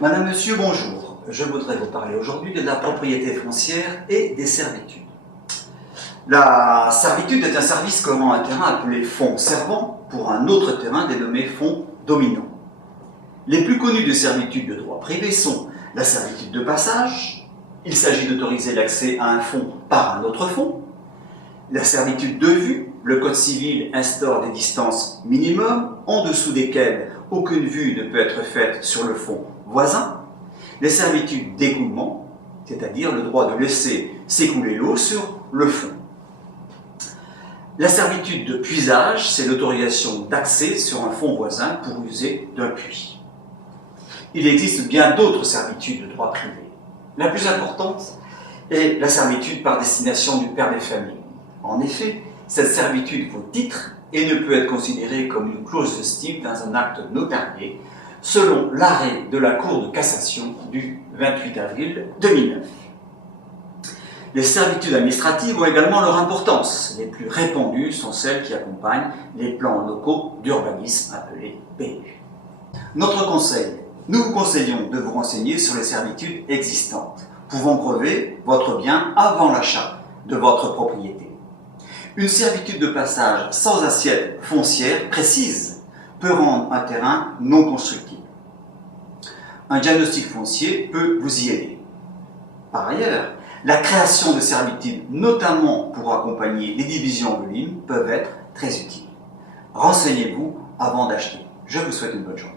Madame, Monsieur, bonjour. Je voudrais vous parler aujourd'hui de la propriété foncière et des servitudes. La servitude est un service que rend un terrain appelé fonds servant pour un autre terrain dénommé fonds dominant. Les plus connus de servitudes de droit privé sont la servitude de passage, il s'agit d'autoriser l'accès à un fonds par un autre fonds, la servitude de vue, le Code civil instaure des distances minimum en dessous desquelles aucune vue ne peut être faite sur le fonds voisin, les servitudes d'écoulement, c'est-à-dire le droit de laisser s'écouler l'eau sur le fond. La servitude de puisage, c'est l'autorisation d'accès sur un fonds voisin pour user d'un puits. Il existe bien d'autres servitudes de droit privé. La plus importante est la servitude par destination du père des familles. En effet, cette servitude vaut titre et ne peut être considérée comme une clause de style dans un acte notarié, selon l'arrêt de la Cour de cassation du 28 avril 2009. Les servitudes administratives ont également leur importance. Les plus répandues sont celles qui accompagnent les plans locaux d'urbanisme appelés PLU. Notre conseil, nous vous conseillons de vous renseigner sur les servitudes existantes, pouvant grever votre bien avant l'achat de votre propriété. Une servitude de passage sans assiette foncière précise peut rendre un terrain non constructible. Un diagnostic foncier peut vous y aider. Par ailleurs, la création de servitudes, notamment pour accompagner les divisions en volume, peuvent être très utiles. Renseignez-vous avant d'acheter. Je vous souhaite une bonne journée.